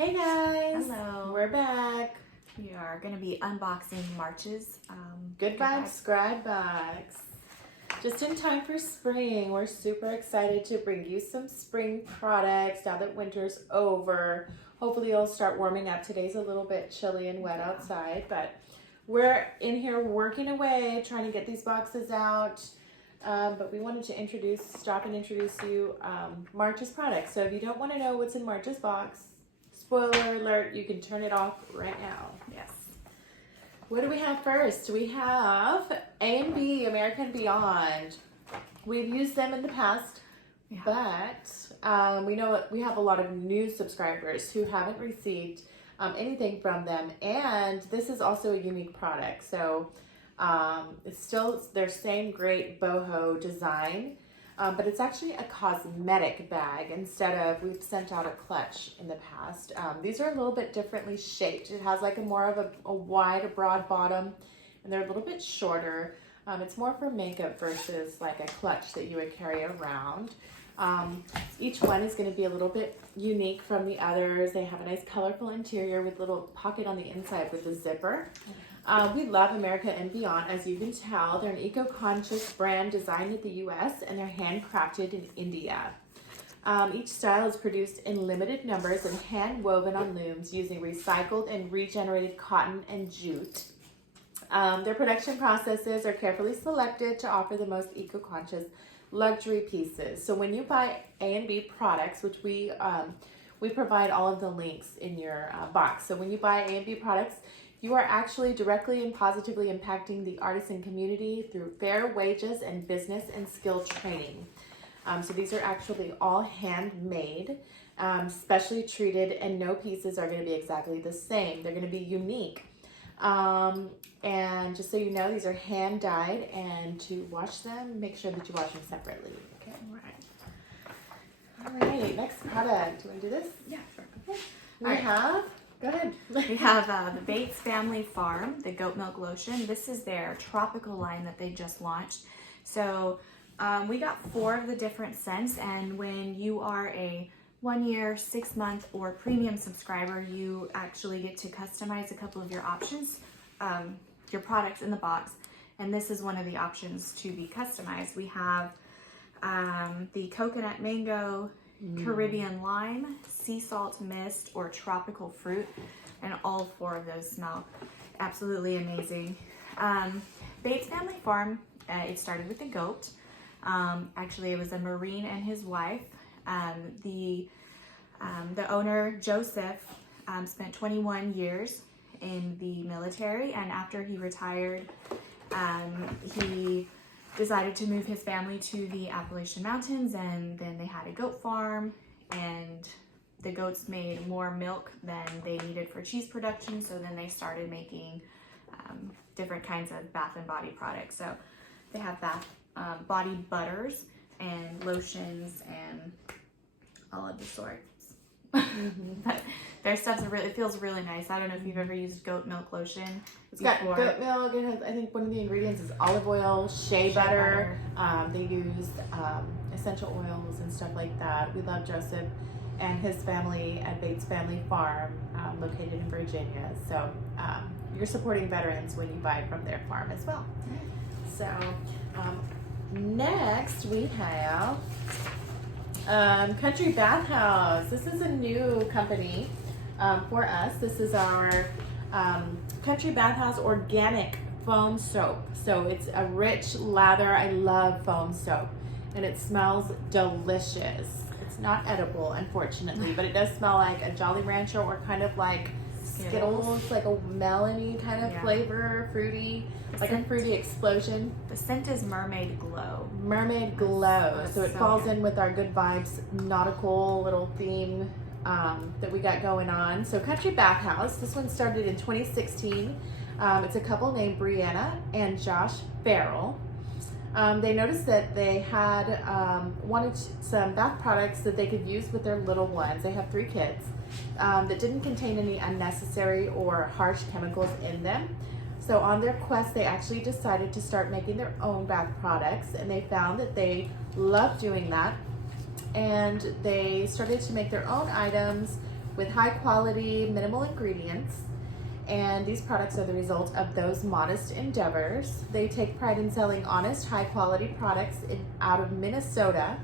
Hey guys! Hello. We're back. We are going to be unboxing March's Good Vibes Scribe bags. Just in time for spring. We're super excited to bring you some spring products now that winter's over. Hopefully it'll start warming up. Today's a little bit chilly and wet outside, but we're in here working away, trying to get these boxes out. But we wanted to stop and introduce you March's products. So if you don't want to know what's in March's box, spoiler alert, you can turn it off right now. Yes. What do we have first? We have A&B, American Beyond. We've used them in the past, but we know we have a lot of new subscribers who haven't received anything from them. And this is also a unique product. So it's still their same great boho design, but it's actually a cosmetic bag instead of, we've sent out a clutch in the past. These are a little bit differently shaped. It has like more of a wide, a broad bottom, and they're a little bit shorter. It's more for makeup versus like a clutch that you would carry around. Each one is going to be a little bit unique from the others. They have a nice colorful interior with a little pocket on the inside with a zipper. We love America and Beyond, as you can tell. They're an eco-conscious brand designed in the US and they're handcrafted in India. Each style is produced in limited numbers and hand woven on looms using recycled and regenerated cotton and jute. Their production processes are carefully selected to offer the most eco-conscious luxury pieces. So when you buy A&B products, which we provide all of the links in your box. So when you buy A&B products, you are actually directly and positively impacting the artisan community through fair wages and business and skill training. So these are actually all handmade, specially treated, and no pieces are going to be exactly the same. They're going to be unique. And just so you know, these are hand dyed, and to wash them, make sure that you wash them separately. Okay. All right. Next product. Do you want to do this? Yeah, sure. Okay. Go ahead. We have the Bates Family Farm, the goat milk lotion. This is their tropical line that they just launched. So we got 4 of the different scents, and when you are a 1-year, 6-month, or premium subscriber, you actually get to customize a couple of your options, your products in the box, and this is one of the options to be customized. We have the coconut mango, Caribbean lime, sea salt mist, or tropical fruit, and all 4 of those smell absolutely amazing. Bates Family Farm, it started with a goat. Actually, it was a Marine and his wife. The owner, Joseph, spent 21 years in the military, and after he retired, he decided to move his family to the Appalachian Mountains, and then they had a goat farm, and the goats made more milk than they needed for cheese production, so then they started making different kinds of bath and body products. So they have body butters and lotions and all of the sorts. But their stuff it feels really nice. I don't know if you've ever used goat milk lotion. It's got goat milk. It has, I think one of the ingredients is olive oil, shea butter. They use essential oils and stuff like that. We love Joseph and his family at Bates Family Farm, located in Virginia. So you're supporting veterans when you buy from their farm as well. So next we have Country Bathhouse. This is a new company for us. This is our Country Bathhouse organic foam soap. So it's a rich lather. I love foam soap, and it smells delicious. It's not edible, unfortunately, but it does smell like a Jolly Rancher or kind of like Skittles, like a melony kind of flavor, fruity, like a fruity explosion. The scent is Mermaid Glow. Mermaid Glow. So it falls in with our Good Vibes nautical little theme that we got going on. So Country Bathhouse, this one started in 2016. It's a couple named Brianna and Josh Farrell. They noticed that they had wanted some bath products that they could use with their little ones. They have 3 kids that didn't contain any unnecessary or harsh chemicals in them. So on their quest, they actually decided to start making their own bath products, and they found that they loved doing that. And they started to make their own items with high quality, minimal ingredients. And these products are the result of those modest endeavors. They take pride in selling honest, high quality products out of Minnesota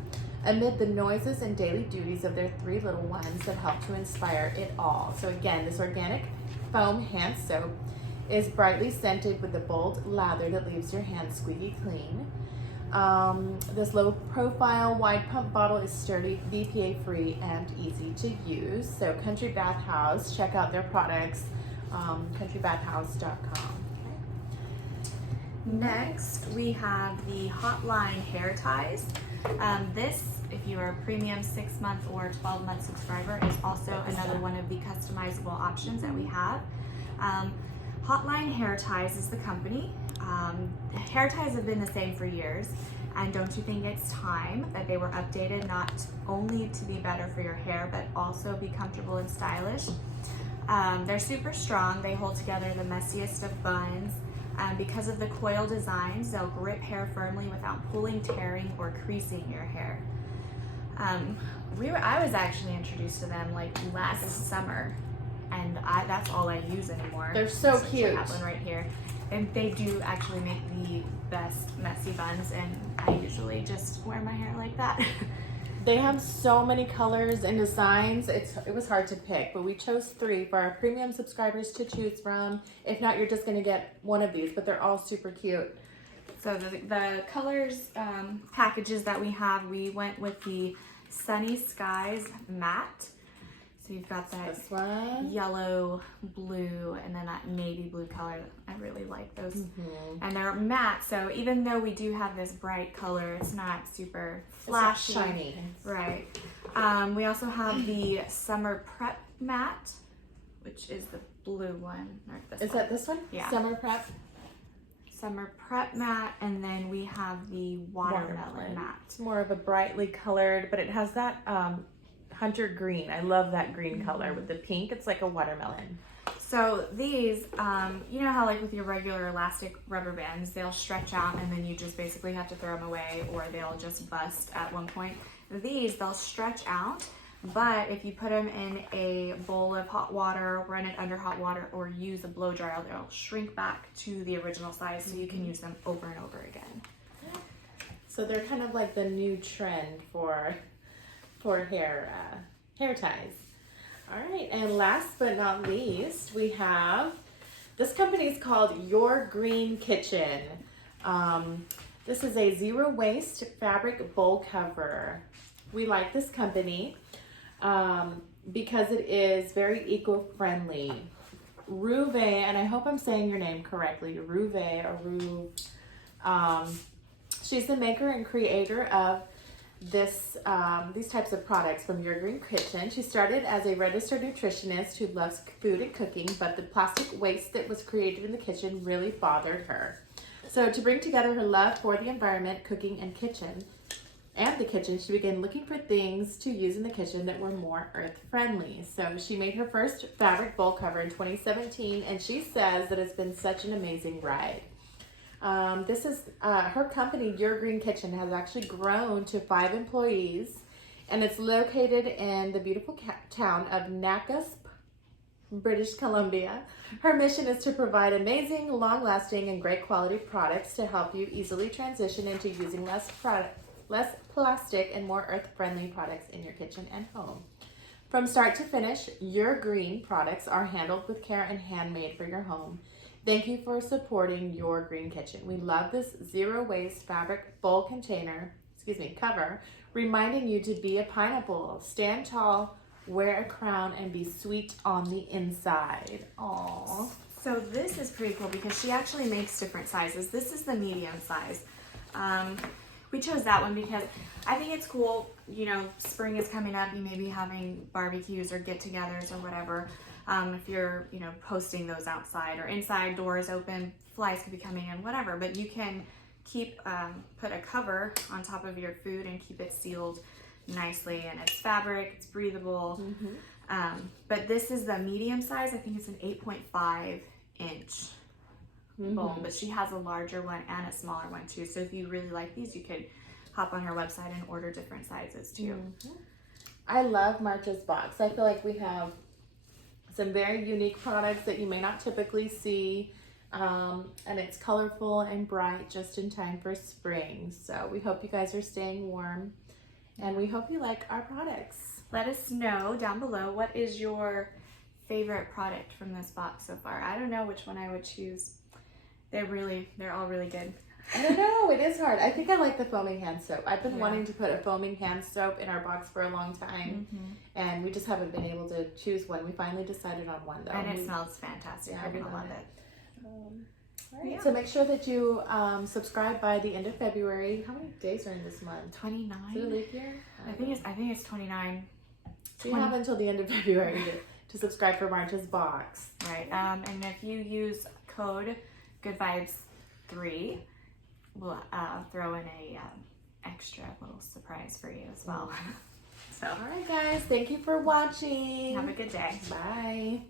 amid the noises and daily duties of their 3 little ones that help to inspire it all. So again, this organic foam hand soap is brightly scented with a bold lather that leaves your hands squeaky clean. This low profile wide pump bottle is sturdy, BPA free, and easy to use. So Country Bath House, check out their products, countrybathhouse.com. Next, we have the Hotline hair ties. This, if you are a premium 6-month or 12-month subscriber, is also another one of the customizable options that we have. Hotline Hair Ties is the company. Hair ties have been the same for years, and don't you think it's time that they were updated not only to be better for your hair, but also be comfortable and stylish? They're super strong. They hold together the messiest of buns. Because of the coil designs, they'll grip hair firmly without pulling, tearing, or creasing your hair. I was actually introduced to them like last summer, and that's all I use anymore. They're so cute. I have one right here, and they do actually make the best messy buns, and I usually just wear my hair like that. They have so many colors and designs. It was hard to pick, but we chose 3 for our premium subscribers to choose from. If not, you're just going to get one of these, but they're all super cute. So the colors packages that we have, we went with the Sunny Skies Matte. So you've got that yellow, blue, and then that navy blue color. I really like those. Mm-hmm. And they're matte, so even though we do have this bright color, it's not super flashy. It's not shiny. Right. We also have the Summer Prep Matte, which is the blue one. Or this one. That this one? Yeah. Summer Prep? Summer Prep Matte, and then we have the Watermelon Matte. It's more of a brightly colored, but it has that hunter green. I love that green color with the pink. It's like a watermelon. So these, you know how like with your regular elastic rubber bands, they'll stretch out and then you just basically have to throw them away, or they'll just bust at one point. These, they'll stretch out, but if you put them in a bowl of hot water, run it under hot water, or use a blow dryer, they'll shrink back to the original size, so you can use them over and over again. So they're kind of like the new trend for hair ties. All right, and last but not least, we have, this company is called Your Green Kitchen. This is a zero waste fabric bowl cover. We like this company because it is very eco-friendly. Ruve, and I hope I'm saying your name correctly, Ruve or Ruve. She's the maker and creator of these types of products from Your Green Kitchen. She started as a registered nutritionist who loves food and cooking, but the plastic waste that was created in the kitchen really bothered her. So to bring together her love for the environment, cooking, and the kitchen, she began looking for things to use in the kitchen that were more earth-friendly. So she made her first fabric bowl cover in 2017, and she says that it's been such an amazing ride. This is her company, Your Green Kitchen, has actually grown to 5 employees, and it's located in the beautiful town of Nakusp, British Columbia. Her mission is to provide amazing, long-lasting, and great quality products to help you easily transition into using less plastic and more earth-friendly products in your kitchen and home. From start to finish, Your Green products are handled with care and handmade for your home. Thank you for supporting Your Green Kitchen. We love this zero waste fabric bowl cover, reminding you to be a pineapple, stand tall, wear a crown, and be sweet on the inside. Aww. So this is pretty cool because she actually makes different sizes. This is the medium size. We chose that one because I think it's cool. You know, spring is coming up. You may be having barbecues or get-togethers or whatever. If you're, posting those outside or inside, doors open, flies could be coming in, whatever. But you can put a cover on top of your food and keep it sealed nicely. And it's fabric, it's breathable. Mm-hmm. But this is the medium size. I think it's an 8.5 inch bowl, but she has a larger one and a smaller one too. So if you really like these, you could hop on her website and order different sizes too. Mm-hmm. I love Marcha's box. I feel like we have some very unique products that you may not typically see. And it's colorful and bright just in time for spring. So we hope you guys are staying warm and we hope you like our products. Let us know down below, what is your favorite product from this box so far? I don't know which one I would choose. They're all really good. I don't know, it is hard. I think I like the foaming hand soap. I've been wanting to put a foaming hand soap in our box for a long time, and we just haven't been able to choose one. We finally decided on one though. And it smells fantastic. Yeah, You're gonna love it. All right, so make sure that you subscribe by the end of February. How many days are in this month? 29. Is it a leap year? I think it's 29. So you have until the end of February to subscribe for March's box. Right. And if you use code GoodVibes3, we'll throw in a extra little surprise for you as well. So, all right, guys. Thank you for watching. have a good day. Bye.